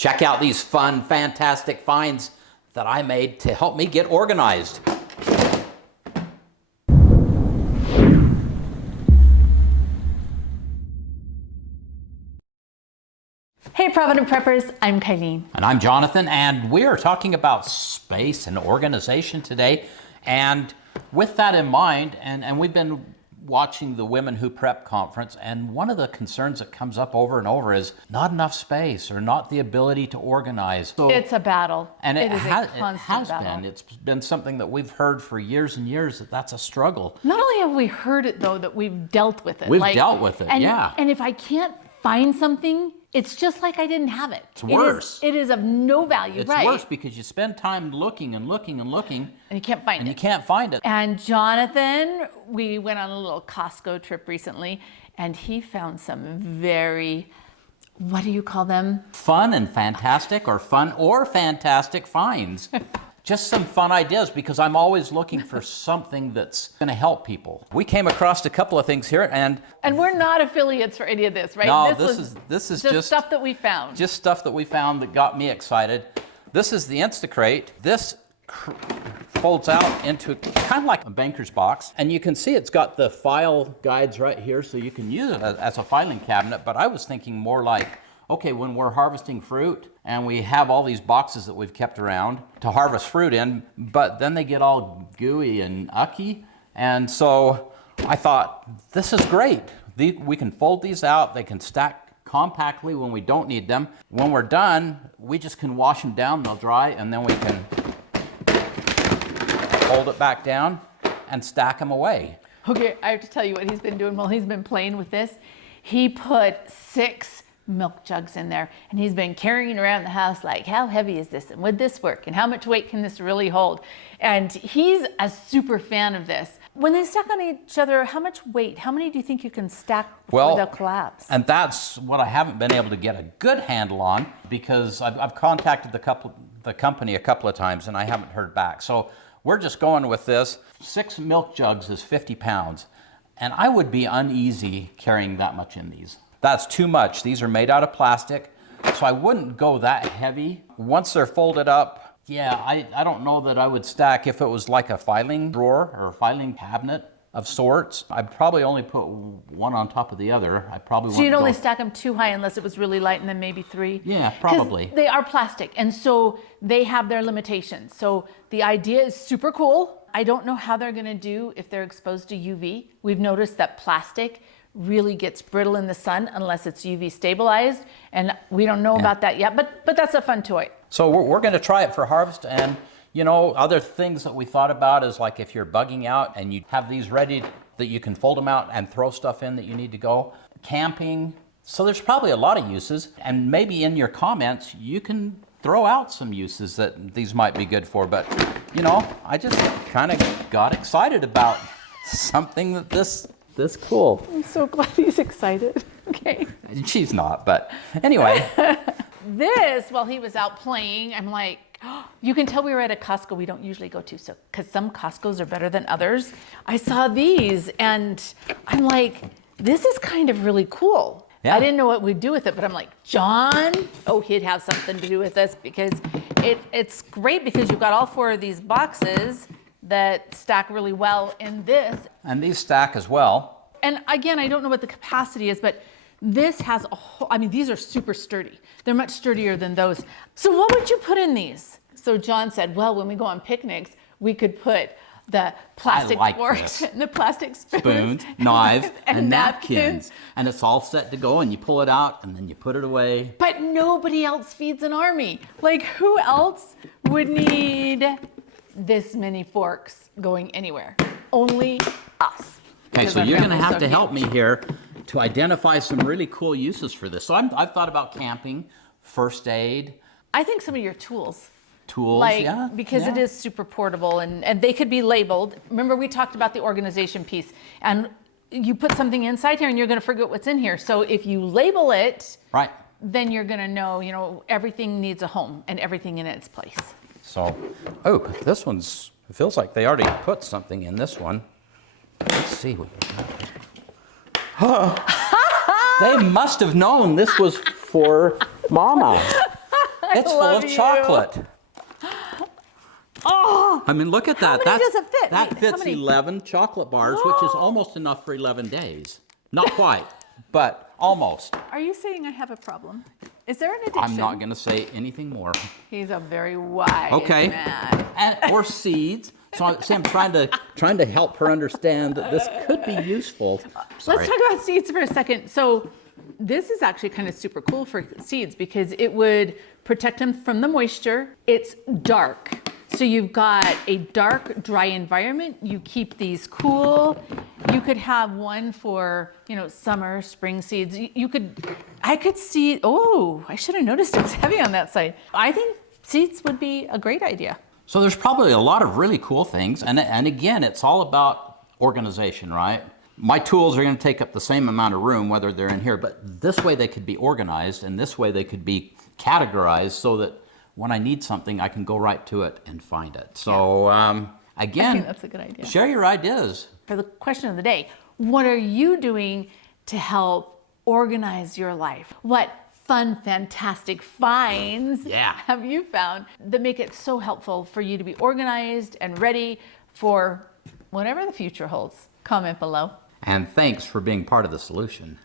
Check out these fun, fantastic finds that I made to help me get organized. Hey Provident Preppers, I'm Kylene. And I'm Jonathan, and we are talking about space and organization today. And with that in mind, and we've been watching the Women Who Prep conference, and one of the concerns that comes up over and over is not enough space or not the ability to organize. So, it's a battle. And it has battle. been. It's been something that we've heard for years and years that that's a struggle. Not only have we heard it though, that we've dealt with it. We've dealt with it, yeah. And if I can't find something, it's just like I didn't have it. It's worse. It is of no value, right? It's worse because you spend time looking and looking and looking. And you can't find it. And you can't find it. And Jonathan, we went on a little Costco trip recently, and he found some very, what do you call them? Fun and fantastic, or fun or fantastic finds. Just some fun ideas, because I'm always looking for something that's going to help people. We came across a couple of things here, and we're not affiliates for any of this, right? No, this is just stuff that we found. Just stuff that we found that got me excited. This is the InstaCrate. This folds out into kind of like a banker's box, and you can see it's got the file guides right here, so you can use it as a filing cabinet. But I was thinking more like, okay, when we're harvesting fruit and we have all these boxes that we've kept around to harvest fruit in, but then they get all gooey and ucky. And so I thought, this is great. We can fold these out. They can stack compactly when we don't need them. When we're done, we just can wash them down, they'll dry, and then we can fold it back down and stack them away. Okay, I have to tell you what he's been doing while he's been playing with this. He put 6 milk jugs in there, and he's been carrying around the house like, how heavy is this, and would this work, and how much weight can this really hold? And he's a super fan of this. When they stack on each other, how much weight, how many do you think you can stack before they'll collapse? And that's what I haven't been able to get a good handle on, because I've contacted the company a couple of times and I haven't heard back. So we're just going with this. 6 milk jugs is 50 pounds, and I would be uneasy carrying that much in these. That's too much. These are made out of plastic, so I wouldn't go that heavy. Once they're folded up, yeah, I don't know that I would stack if it was like a filing drawer or a filing cabinet of sorts. I'd probably only put one on top of the other. So you'd only stack them too high unless it was really light, and then maybe 3? Yeah, probably. They are plastic, and so they have their limitations. So the idea is super cool. I don't know how they're gonna do if they're exposed to UV. We've noticed that plastic really gets brittle in the sun unless it's UV stabilized, and we don't know about that yet, but that's a fun toy. So we're going to try it for harvest. And you know, other things that we thought about is like if you're bugging out and you have these ready that you can fold them out and throw stuff in that you need to go. Camping. So there's probably a lot of uses, and maybe in your comments you can throw out some uses that these might be good for. But you know, I just kind of got excited about something that this cool. I'm so glad he's excited. Okay. She's not, but anyway. This, while he was out playing, I'm like, oh, you can tell we were at a Costco we don't usually go to, so because some Costcos are better than others. I saw these and I'm like, this is kind of really cool. Yeah. I didn't know what we'd do with it, but I'm like, John, he'd have something to do with this, because it's great because you've got all 4 of these boxes that stack really well in this. And these stack as well. And again, I don't know what the capacity is, but this has a whole, I mean, these are super sturdy. They're much sturdier than those. So what would you put in these? So John said, well, when we go on picnics, we could put the plastic forks and the plastic spoons, knives, and napkins. And it's all set to go, and you pull it out and then you put it away. But nobody else feeds an army. Like, who else would need this many forks going anywhere? Only us. Okay, so you're going to have to help me here to identify some really cool uses for this. So I've thought about camping, first aid. I think some of your tools. Because it is super portable, and they could be labeled. Remember, we talked about the organization piece, and you put something inside here and you're going to forget what's in here. So if you label it, right, then you're going to know, everything needs a home and everything in its place. So, this one's, it feels like they already put something in this one. Let's see what they got. They must have known this was for Mama. It's full love of you. chocolate. Oh, I mean, look at that. many does it fit? That Wait, how fits many? 11 chocolate bars, which is almost enough for 11 days. Not quite, but almost. are you saying I have a problem? Is there an addiction? I'm not going to say anything more. He's a very wise Okay. man. Or seeds. So I'm trying to help her understand that this could be useful. Sorry. Let's talk about seeds for a second. So this is actually kind of super cool for seeds because it would protect them from the moisture. It's dark. So you've got a dark, dry environment. You keep these cool. You could have one for, summer, spring seeds. I could see, I should have noticed it was heavy on that side. I think seeds would be a great idea. So there's probably a lot of really cool things. And again, it's all about organization, right? My tools are going to take up the same amount of room, whether they're in here, but this way they could be organized and this way they could be categorized so that when I need something, I can go right to it and find it. So again, I think that's a good idea. Share your ideas. For the question of the day, what are you doing to help organize your life? What fun, fantastic finds have you found that make it so helpful for you to be organized and ready for whatever the future holds? Comment below. And thanks for being part of the solution.